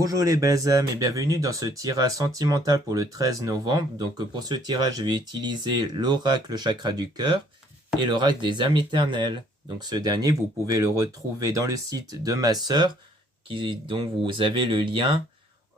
Bonjour les belles âmes et bienvenue dans ce tirage sentimental pour le 13 novembre. Donc pour ce tirage, je vais utiliser l'oracle chakra du cœur et l'oracle des âmes éternelles. Donc ce dernier, vous pouvez le retrouver dans le site de ma sœur, dont vous avez le lien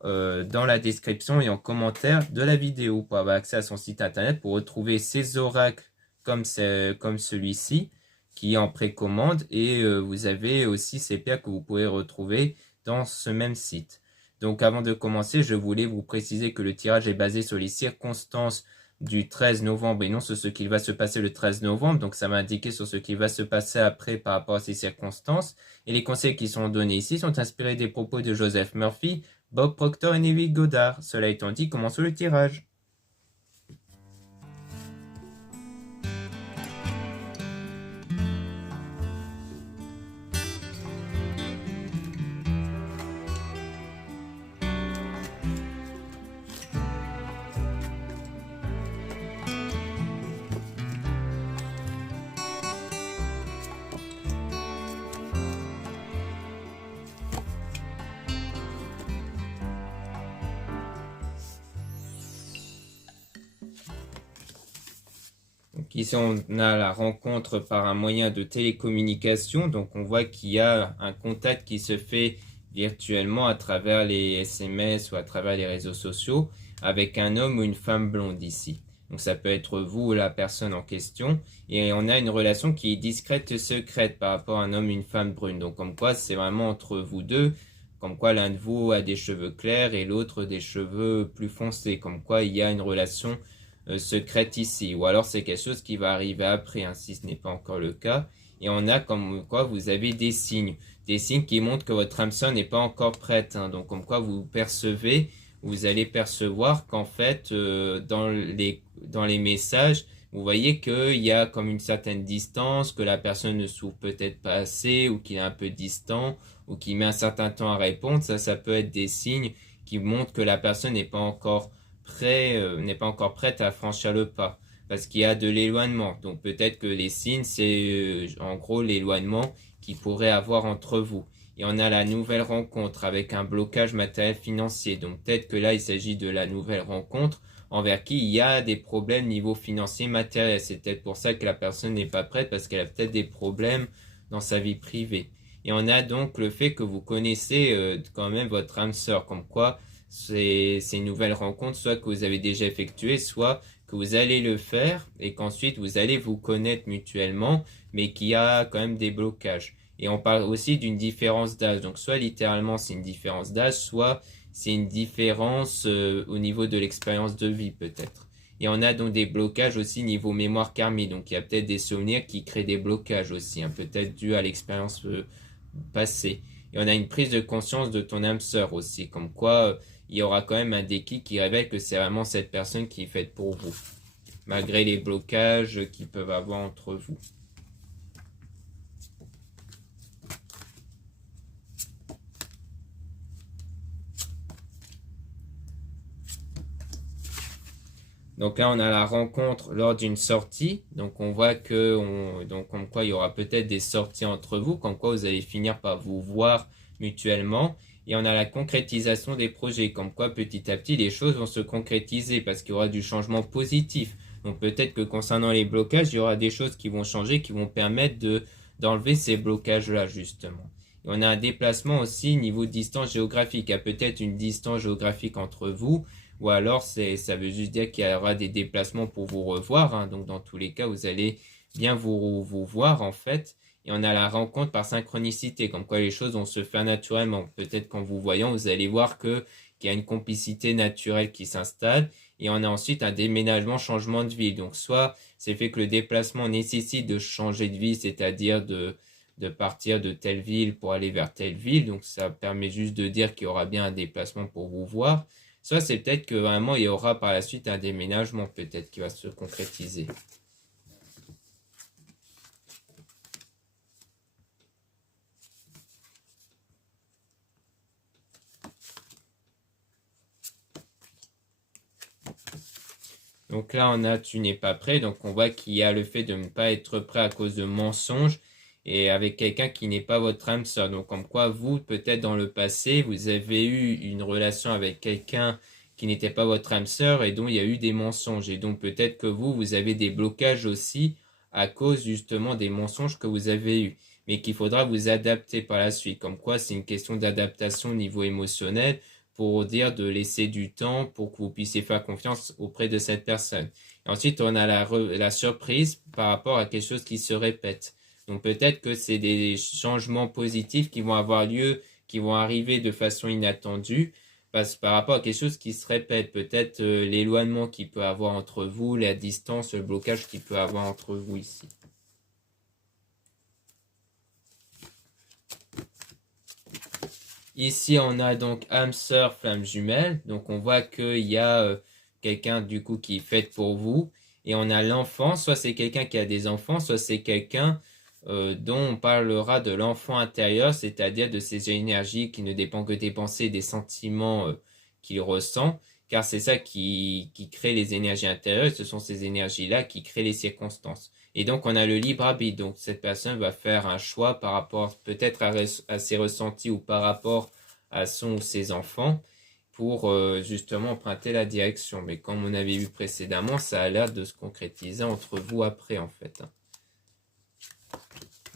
dans la description et en commentaire de la vidéo pour avoir accès à son site internet pour retrouver ses oracles comme celui-ci qui est en précommande et vous avez aussi ces pierres que vous pouvez retrouver dans ce même site. Donc avant de commencer, je voulais vous préciser que le tirage est basé sur les circonstances du 13 novembre et non sur ce qu'il va se passer le 13 novembre. Donc ça m'a indiqué sur ce qui va se passer après par rapport à ces circonstances. Et les conseils qui sont donnés ici sont inspirés des propos de Joseph Murphy, Bob Proctor et Neville Goddard. Cela étant dit, commençons le tirage. Donc ici, on a la rencontre par un moyen de télécommunication. Donc, on voit qu'il y a un contact qui se fait virtuellement à travers les SMS ou à travers les réseaux sociaux avec un homme ou une femme blonde ici. Donc, ça peut être vous ou la personne en question. Et on a une relation qui est discrète et secrète par rapport à un homme ou une femme brune. Donc, comme quoi, c'est vraiment entre vous deux. Comme quoi, l'un de vous a des cheveux clairs et l'autre des cheveux plus foncés. Comme quoi, il y a une relation secrète ici, ou alors c'est quelque chose qui va arriver après, hein, si ce n'est pas encore le cas. Et on a comme quoi vous avez des signes qui montrent que votre âme sœur n'est pas encore prête, hein, donc comme quoi vous percevez, vous allez percevoir qu'en fait dans les messages, vous voyez qu'il y a comme une certaine distance, que la personne ne s'ouvre peut-être pas assez, ou qu'il est un peu distant, ou qu'il met un certain temps à répondre. Ça peut être des signes qui montrent que la personne n'est pas encore prête à franchir le pas parce qu'il y a de l'éloignement. Donc peut-être que les signes, c'est en gros l'éloignement qu'il pourrait avoir entre vous. Et on a la nouvelle rencontre avec un blocage matériel financier. Donc peut-être que là, il s'agit de la nouvelle rencontre envers qui il y a des problèmes niveau financier matériel. C'est peut-être pour ça que la personne n'est pas prête parce qu'elle a peut-être des problèmes dans sa vie privée. Et on a donc le fait que vous connaissez quand même votre âme sœur, comme quoi ces nouvelles rencontres, soit que vous avez déjà effectuées, soit que vous allez le faire et qu'ensuite vous allez vous connaître mutuellement, mais qu'il y a quand même des blocages. Et on parle aussi d'une différence d'âge. Donc soit littéralement c'est une différence d'âge, soit c'est une différence au niveau de l'expérience de vie peut-être. Et on a donc des blocages aussi niveau mémoire karmique. Donc il y a peut-être des souvenirs qui créent des blocages aussi, hein, peut-être dû à l'expérience passée. Et on a une prise de conscience de ton âme sœur aussi, comme quoi il y aura quand même un déclic qui révèle que c'est vraiment cette personne qui est faite pour vous, malgré les blocages qu'ils peuvent avoir entre vous. Donc là, on a la rencontre lors d'une sortie. Donc on voit donc comme quoi il y aura peut-être des sorties entre vous, comme quoi vous allez finir par vous voir mutuellement. Et on a la concrétisation des projets, comme quoi petit à petit les choses vont se concrétiser parce qu'il y aura du changement positif. Donc peut-être que concernant les blocages, il y aura des choses qui vont changer, qui vont permettre d'enlever ces blocages-là justement. Et on a un déplacement aussi niveau distance géographique. Il y a peut-être une distance géographique entre vous, ou alors ça veut juste dire qu'il y aura des déplacements pour vous revoir, hein. Donc dans tous les cas, vous allez bien vous voir en fait. Et on a la rencontre par synchronicité, comme quoi les choses vont se faire naturellement. Peut-être qu'en vous voyant, vous allez voir qu'il y a une complicité naturelle qui s'installe. Et on a ensuite un déménagement, changement de ville. Donc soit c'est fait que le déplacement nécessite de changer de ville, c'est-à-dire de partir de telle ville pour aller vers telle ville. Donc ça permet juste de dire qu'il y aura bien un déplacement pour vous voir. Soit c'est peut-être que vraiment il y aura par la suite un déménagement peut-être qui va se concrétiser. Donc là, on a tu n'es pas prêt. Donc on voit qu'il y a le fait de ne pas être prêt à cause de mensonges et avec quelqu'un qui n'est pas votre âme sœur. Donc comme quoi vous, peut-être dans le passé, vous avez eu une relation avec quelqu'un qui n'était pas votre âme sœur et dont il y a eu des mensonges. Et donc peut-être que vous avez des blocages aussi à cause justement des mensonges que vous avez eus, mais qu'il faudra vous adapter par la suite. Comme quoi c'est une question d'adaptation au niveau émotionnel pour dire de laisser du temps pour que vous puissiez faire confiance auprès de cette personne. Et ensuite, on a la surprise par rapport à quelque chose qui se répète. Donc peut-être que c'est des changements positifs qui vont avoir lieu, qui vont arriver de façon inattendue, par rapport à quelque chose qui se répète. Peut-être l'éloignement qu'il peut avoir entre vous, la distance, le blocage qu'il peut avoir entre vous ici. Ici, on a donc âme sœur, flamme jumelle. Donc, on voit qu'il y a quelqu'un du coup qui est fait pour vous. Et on a l'enfant. Soit c'est quelqu'un qui a des enfants, soit c'est quelqu'un dont on parlera de l'enfant intérieur, c'est-à-dire de ces énergies qui ne dépendent que des pensées et des sentiments qu'il ressent. Car c'est ça qui crée les énergies intérieures. Et ce sont ces énergies-là qui créent les circonstances. Et donc, on a le libre arbitre. Donc, cette personne va faire un choix par rapport peut-être à ses ressentis ou par rapport à son ou ses enfants pour justement emprunter la direction. Mais comme on avait vu précédemment, ça a l'air de se concrétiser entre vous après, en fait.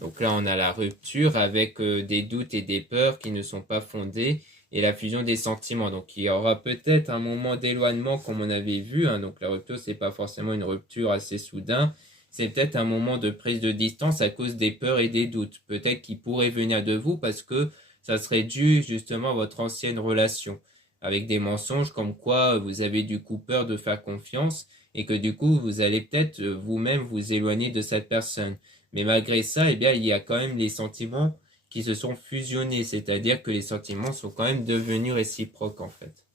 Donc là, on a la rupture avec des doutes et des peurs qui ne sont pas fondés et la fusion des sentiments. Donc il y aura peut-être un moment d'éloignement comme on avait vu. Donc la rupture, c'est pas forcément une rupture assez soudain. C'est peut-être un moment de prise de distance à cause des peurs et des doutes. Peut-être qu'il pourrait venir de vous parce que ça serait dû justement à votre ancienne relation avec des mensonges comme quoi vous avez du coup peur de faire confiance et que du coup vous allez peut-être vous-même vous éloigner de cette personne. Mais malgré ça, eh bien, il y a quand même les sentiments qui se sont fusionnés, c'est-à-dire que les sentiments sont quand même devenus réciproques en fait.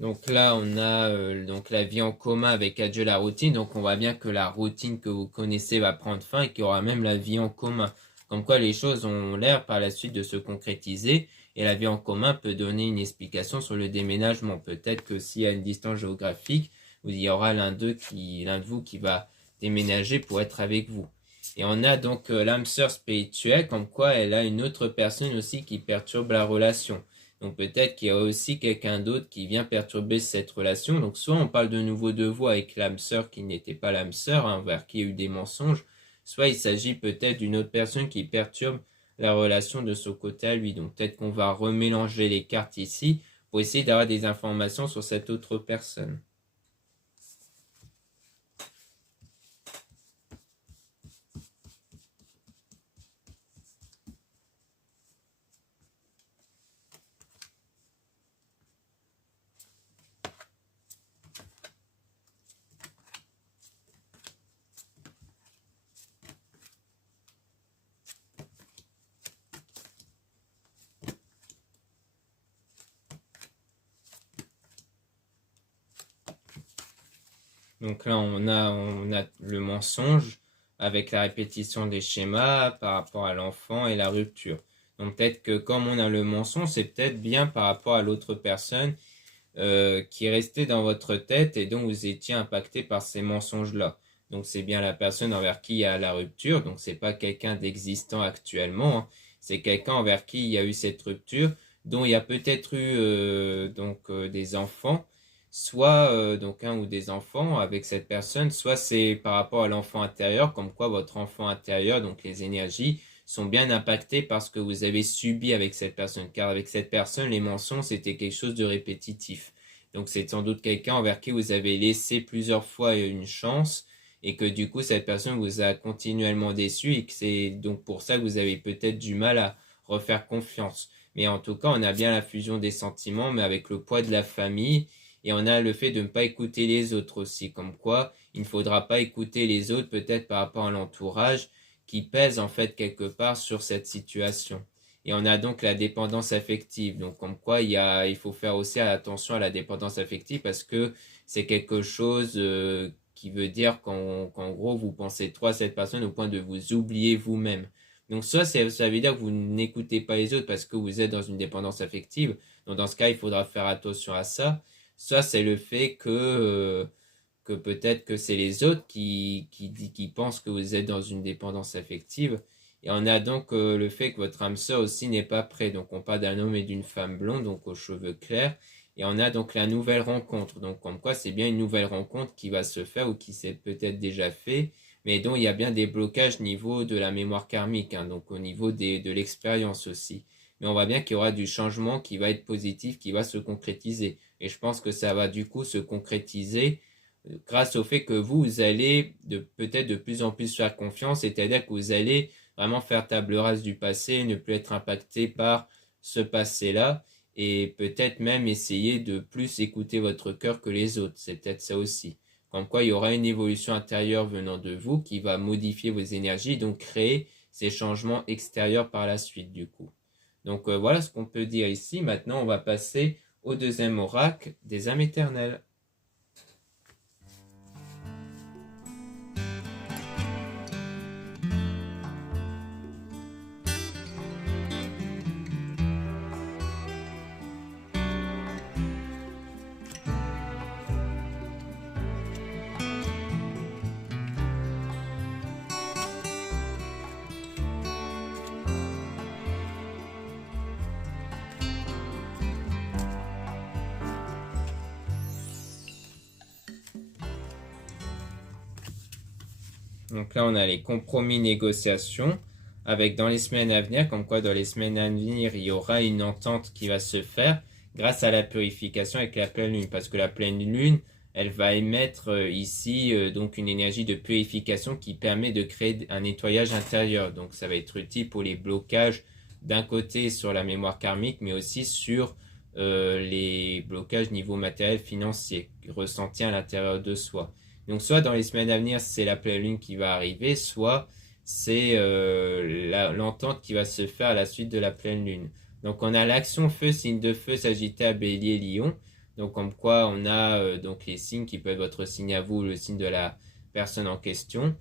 Donc là, on a donc la vie en commun avec adieu la routine. Donc on voit bien que la routine que vous connaissez va prendre fin et qu'il y aura même la vie en commun. Comme quoi les choses ont l'air par la suite de se concrétiser et la vie en commun peut donner une explication sur le déménagement. Peut-être que s'il y a une distance géographique, il y aura l'un de vous qui va déménager pour être avec vous. Et on a donc l'âme sœur spirituelle, comme quoi elle a une autre personne aussi qui perturbe la relation. Donc peut-être qu'il y a aussi quelqu'un d'autre qui vient perturber cette relation. Donc soit on parle de nouveau de vous avec l'âme sœur qui n'était pas l'âme sœur, vers qui il y a eu des mensonges, soit il s'agit peut-être d'une autre personne qui perturbe la relation de son côté à lui. Donc peut-être qu'on va remélanger les cartes ici pour essayer d'avoir des informations sur cette autre personne. Donc là, on a le mensonge avec la répétition des schémas par rapport à l'enfant et la rupture. Donc peut-être que comme on a le mensonge, c'est peut-être bien par rapport à l'autre personne qui est restée dans votre tête et dont vous étiez impacté par ces mensonges-là. Donc c'est bien la personne envers qui il y a la rupture. Donc c'est pas quelqu'un d'existant actuellement. C'est quelqu'un envers qui il y a eu cette rupture, dont il y a peut-être eu des enfants soit donc un ou des enfants avec cette personne, soit c'est par rapport à l'enfant intérieur, comme quoi votre enfant intérieur, donc les énergies, sont bien impactées par ce que vous avez subi avec cette personne. Car avec cette personne, les mensonges, c'était quelque chose de répétitif. Donc c'est sans doute quelqu'un envers qui vous avez laissé plusieurs fois une chance et que du coup cette personne vous a continuellement déçu et que c'est donc pour ça que vous avez peut-être du mal à refaire confiance. Mais en tout cas, on a bien la fusion des sentiments, mais avec le poids de la famille. Et on a le fait de ne pas écouter les autres aussi, comme quoi il ne faudra pas écouter les autres peut-être par rapport à l'entourage qui pèse en fait quelque part sur cette situation. Et on a donc la dépendance affective, donc comme quoi il faut faire aussi attention à la dépendance affective parce que c'est quelque chose qui veut dire qu'en gros vous pensez trop à cette personne au point de vous oublier vous-même. Donc soit ça veut dire que vous n'écoutez pas les autres parce que vous êtes dans une dépendance affective, donc dans ce cas il faudra faire attention à ça. Ça, c'est le fait que que peut-être que c'est les autres qui pensent que vous êtes dans une dépendance affective. Et on a donc le fait que votre âme sœur aussi n'est pas prêt. Donc on parle d'un homme et d'une femme blonde, donc aux cheveux clairs. Et on a donc la nouvelle rencontre. Donc comme quoi c'est bien une nouvelle rencontre qui va se faire ou qui s'est peut-être déjà fait, mais dont il y a bien des blocages au niveau de la mémoire karmique, hein, donc au niveau de l'expérience aussi. Mais on voit bien qu'il y aura du changement qui va être positif, qui va se concrétiser. Et je pense que ça va du coup se concrétiser grâce au fait que vous allez peut-être de plus en plus faire confiance, c'est-à-dire que vous allez vraiment faire table rase du passé, ne plus être impacté par ce passé-là, et peut-être même essayer de plus écouter votre cœur que les autres. C'est peut-être ça aussi. Comme quoi, il y aura une évolution intérieure venant de vous qui va modifier vos énergies, donc créer ces changements extérieurs par la suite du coup. Donc voilà ce qu'on peut dire ici. Maintenant, on va passer au deuxième oracle des âmes éternelles. Donc là, on a les compromis négociations avec dans les semaines à venir, comme quoi dans les semaines à venir, il y aura une entente qui va se faire grâce à la purification avec la pleine lune. Parce que la pleine lune, elle va émettre ici donc une énergie de purification qui permet de créer un nettoyage intérieur. Donc ça va être utile pour les blocages d'un côté sur la mémoire karmique, mais aussi sur les blocages niveau matériel financier ressentis à l'intérieur de soi. Donc soit dans les semaines à venir, c'est la pleine lune qui va arriver, soit c'est l'entente qui va se faire à la suite de la pleine lune. Donc on a l'action feu, signe de feu, Sagittaire, Bélier, Lion. Donc comme quoi on a donc les signes qui peuvent être votre signe à vous, le signe de la personne en question.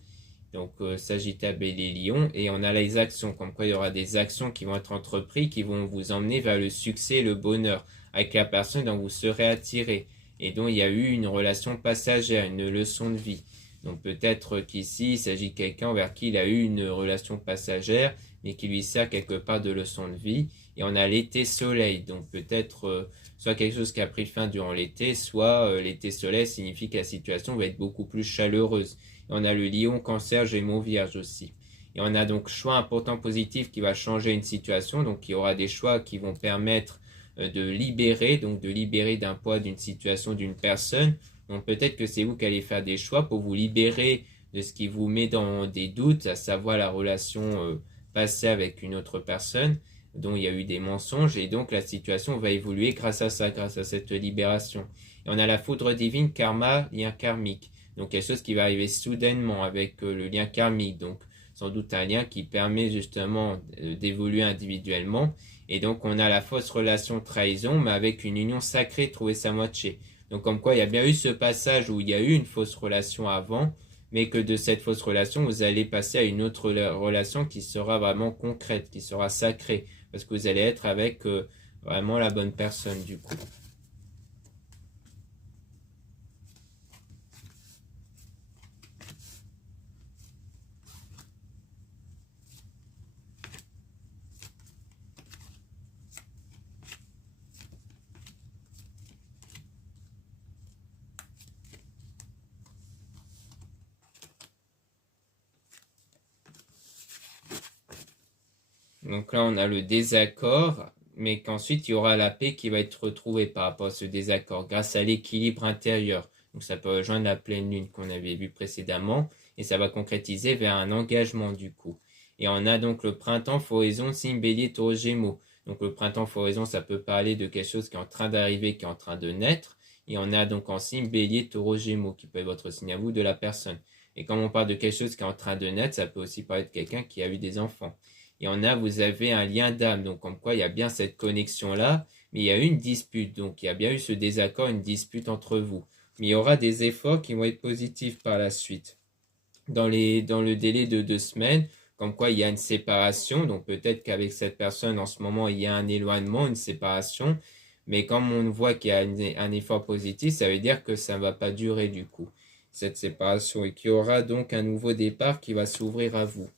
Donc Sagittaire, Bélier, Lion. Et on a les actions, comme quoi il y aura des actions qui vont être entreprises, qui vont vous emmener vers le succès et le bonheur avec la personne dont vous serez attiré et dont il y a eu une relation passagère, une leçon de vie. Donc peut-être qu'ici, il s'agit de quelqu'un vers qui il a eu une relation passagère, mais qui lui sert quelque part de leçon de vie. Et on a l'été soleil, donc peut-être soit quelque chose qui a pris fin durant l'été, soit l'été soleil signifie que la situation va être beaucoup plus chaleureuse. Et on a le lion, cancer, gémeaux, vierge aussi. Et on a donc choix important positif qui va changer une situation, donc il y aura des choix qui vont permettre de libérer, donc de libérer d'un poids, d'une situation, d'une personne. Donc peut-être que c'est vous qui allez faire des choix pour vous libérer de ce qui vous met dans des doutes, à savoir la relation passée avec une autre personne dont il y a eu des mensonges, et donc la situation va évoluer grâce à ça, grâce à cette libération. Et on a la foudre divine, karma, lien karmique. Donc quelque chose qui va arriver soudainement avec le lien karmique, donc sans doute un lien qui permet justement d'évoluer individuellement. Et donc, on a la fausse relation trahison, mais avec une union sacrée, trouver sa moitié. Donc, comme quoi, il y a bien eu ce passage où il y a eu une fausse relation avant, mais que de cette fausse relation, vous allez passer à une autre relation qui sera vraiment concrète, qui sera sacrée, parce que vous allez être avec vraiment la bonne personne, du coup. Donc là, on a le désaccord, mais qu'ensuite, il y aura la paix qui va être retrouvée par rapport à ce désaccord, grâce à l'équilibre intérieur. Donc ça peut rejoindre la pleine lune qu'on avait vue précédemment, et ça va concrétiser vers un engagement du coup. Et on a donc le printemps, floraison, signe bélier, taureau, gémeaux. Donc le printemps, floraison, ça peut parler de quelque chose qui est en train d'arriver, qui est en train de naître. Et on a donc en signe bélier, taureau, gémeaux, qui peut être votre signe à vous de la personne. Et quand on parle de quelque chose qui est en train de naître, ça peut aussi parler de quelqu'un qui a eu des enfants. Et vous avez un lien d'âme, donc comme quoi il y a bien cette connexion-là, mais il y a eu une dispute, donc il y a bien eu ce désaccord, une dispute entre vous. Mais il y aura des efforts qui vont être positifs par la suite. Dans le délai de 2 semaines, comme quoi il y a une séparation, donc peut-être qu'avec cette personne en ce moment il y a un éloignement, une séparation, mais comme on voit qu'il y a un effort positif, ça veut dire que ça ne va pas durer du coup. cette séparation et qu'il y aura donc un nouveau départ qui va s'ouvrir à vous.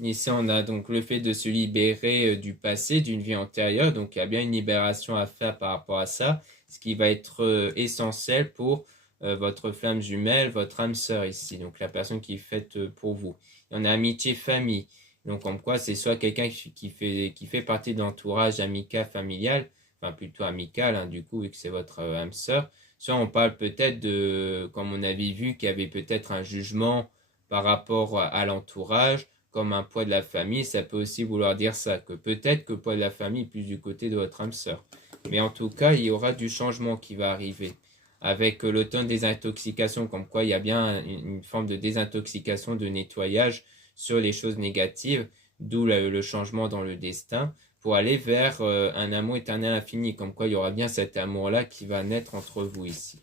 Ici, on a donc le fait de se libérer du passé, d'une vie antérieure. Donc, il y a bien une libération à faire par rapport à ça, ce qui va être essentiel pour votre flamme jumelle, votre âme sœur ici. Donc, la personne qui est faite pour vous. Et on a amitié, famille. Donc, comme quoi, c'est soit quelqu'un qui fait partie de l'entourage amical, familial, enfin plutôt amical, hein, du coup, vu que c'est votre âme sœur. Soit on parle peut-être de, comme on avait vu, qu'il y avait peut-être un jugement par rapport à l'entourage comme un poids de la famille, ça peut aussi vouloir dire ça, que peut-être que le poids de la famille est plus du côté de votre âme sœur. Mais en tout cas, il y aura du changement qui va arriver. Avec l'automne des intoxications, comme quoi il y a bien une forme de désintoxication, de nettoyage sur les choses négatives, d'où le changement dans le destin, pour aller vers un amour éternel infini, comme quoi il y aura bien cet amour-là qui va naître entre vous ici.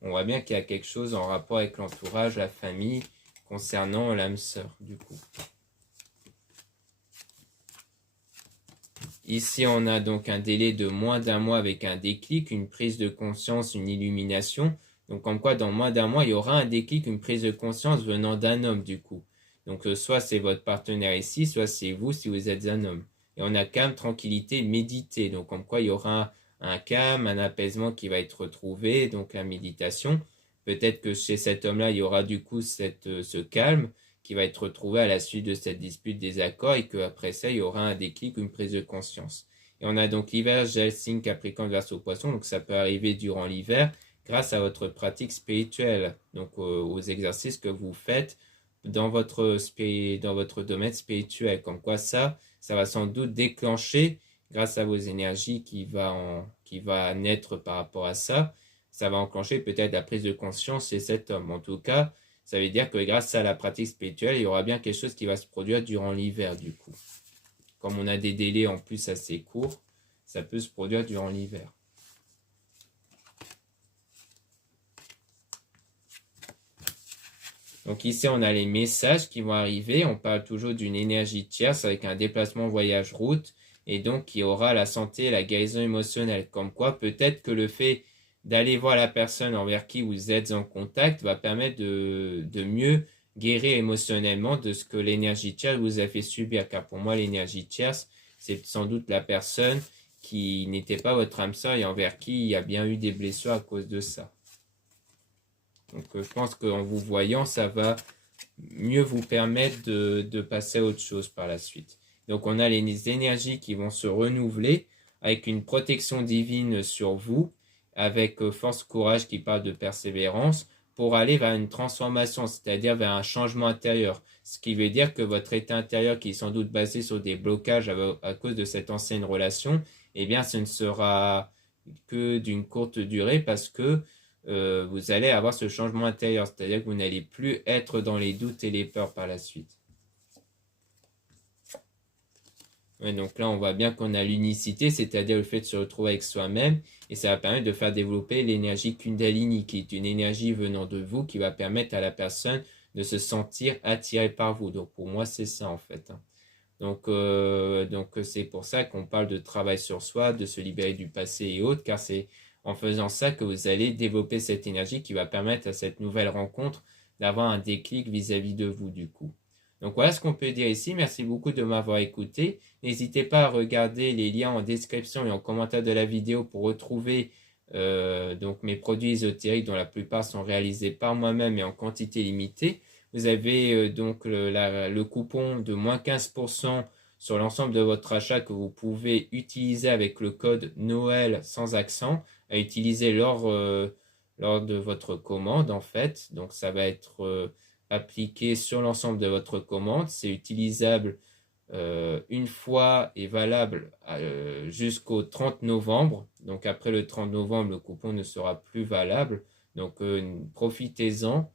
On voit bien qu'il y a quelque chose en rapport avec l'entourage, la famille, concernant l'âme sœur, du coup. Ici, on a donc un délai de moins d'un mois avec un déclic, une prise de conscience, une illumination. Donc, comme quoi, dans moins d'un mois, il y aura un déclic, une prise de conscience venant d'un homme, du coup. Donc, soit c'est votre partenaire ici, soit c'est vous si vous êtes un homme. Et on a calme, tranquillité, méditer. Donc, comme quoi, il y aura un calme, un apaisement qui va être retrouvé, donc la méditation. Peut-être que chez cet homme-là, il y aura du coup ce calme qui va être retrouvé à la suite de cette dispute des accords et qu'après ça, il y aura un déclic, une prise de conscience. Et on a donc l'hiver, Gel, Signe, Capricorne, Verseau, Poisson, donc ça peut arriver durant l'hiver grâce à votre pratique spirituelle, donc aux exercices que vous faites dans votre domaine spirituel. Comme quoi ça va sans doute déclencher grâce à vos énergies qui va naître par rapport à ça. Ça va enclencher peut-être la prise de conscience chez cet homme. En tout cas, ça veut dire que grâce à la pratique spirituelle, il y aura bien quelque chose qui va se produire durant l'hiver, du coup. Comme on a des délais en plus assez courts, ça peut se produire durant l'hiver. Donc ici, on a les messages qui vont arriver. On parle toujours d'une énergie tierce avec un déplacement voyage route et donc qui aura la santé et la guérison émotionnelle. Comme quoi, peut-être que le fait d'aller voir la personne envers qui vous êtes en contact va permettre de mieux guérir émotionnellement de ce que l'énergie tierce vous a fait subir. Car pour moi, l'énergie tierce, c'est sans doute la personne qui n'était pas votre âme sœur et envers qui il y a bien eu des blessures à cause de ça. Donc je pense qu'en vous voyant, ça va mieux vous permettre de passer à autre chose par la suite. Donc on a les énergies qui vont se renouveler avec une protection divine sur vous, avec force courage qui parle de persévérance, pour aller vers une transformation, c'est-à-dire vers un changement intérieur. Ce qui veut dire que votre état intérieur, qui est sans doute basé sur des blocages à cause de cette ancienne relation, eh bien ce ne sera que d'une courte durée parce que vous allez avoir ce changement intérieur, c'est-à-dire que vous n'allez plus être dans les doutes et les peurs par la suite. Ouais, donc là, on voit bien qu'on a l'unicité, c'est-à-dire le fait de se retrouver avec soi-même, et ça va permettre de faire développer l'énergie Kundalini, qui est une énergie venant de vous, qui va permettre à la personne de se sentir attirée par vous. Donc pour moi, c'est ça en fait. Donc c'est pour ça qu'on parle de travail sur soi, de se libérer du passé et autres, car c'est en faisant ça que vous allez développer cette énergie qui va permettre à cette nouvelle rencontre d'avoir un déclic vis-à-vis de vous du coup. Donc voilà ce qu'on peut dire ici. Merci beaucoup de m'avoir écouté. N'hésitez pas à regarder les liens en description et en commentaire de la vidéo pour retrouver donc mes produits ésotériques dont la plupart sont réalisés par moi-même et en quantité limitée. Vous avez donc le coupon de moins 15% sur l'ensemble de votre achat que vous pouvez utiliser avec le code Noël sans accent à utiliser lors de votre commande en fait. Donc ça va être appliqué sur l'ensemble de votre commande. C'est utilisable une fois et valable jusqu'au 30 novembre. Donc après le 30 novembre, le coupon ne sera plus valable. Donc profitez-en.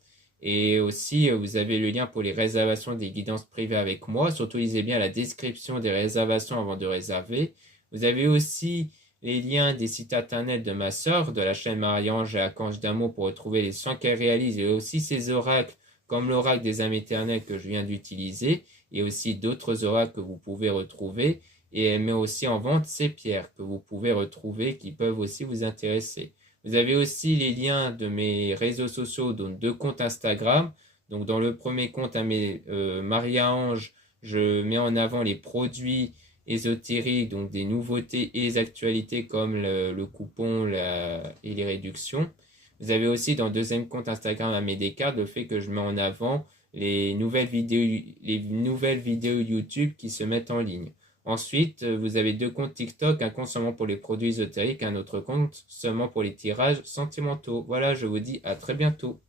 Et aussi, vous avez le lien pour les réservations des guidances privées avec moi. Surtout, lisez bien la description des réservations avant de réserver. Vous avez aussi les liens des sites internet de ma sœur, de la chaîne Marie-Ange et Archange d'Amour pour retrouver les soins qu'elle réalise et aussi ses oracles, comme l'oracle des âmes éternelles que je viens d'utiliser et aussi d'autres oracles que vous pouvez retrouver. Et elle met aussi en vente ces pierres que vous pouvez retrouver qui peuvent aussi vous intéresser. Vous avez aussi les liens de mes réseaux sociaux, donc 2 comptes Instagram. Donc dans le premier compte à Maria-Ange, je mets en avant les produits ésotériques, donc des nouveautés et les actualités comme le coupon et les réductions. Vous avez aussi dans le deuxième compte Instagram à Descartes le fait que je mets en avant les nouvelles vidéos YouTube qui se mettent en ligne. Ensuite, vous avez 2 comptes TikTok, un compte seulement pour les produits ésotériques, un autre compte seulement pour les tirages sentimentaux. Voilà, je vous dis à très bientôt.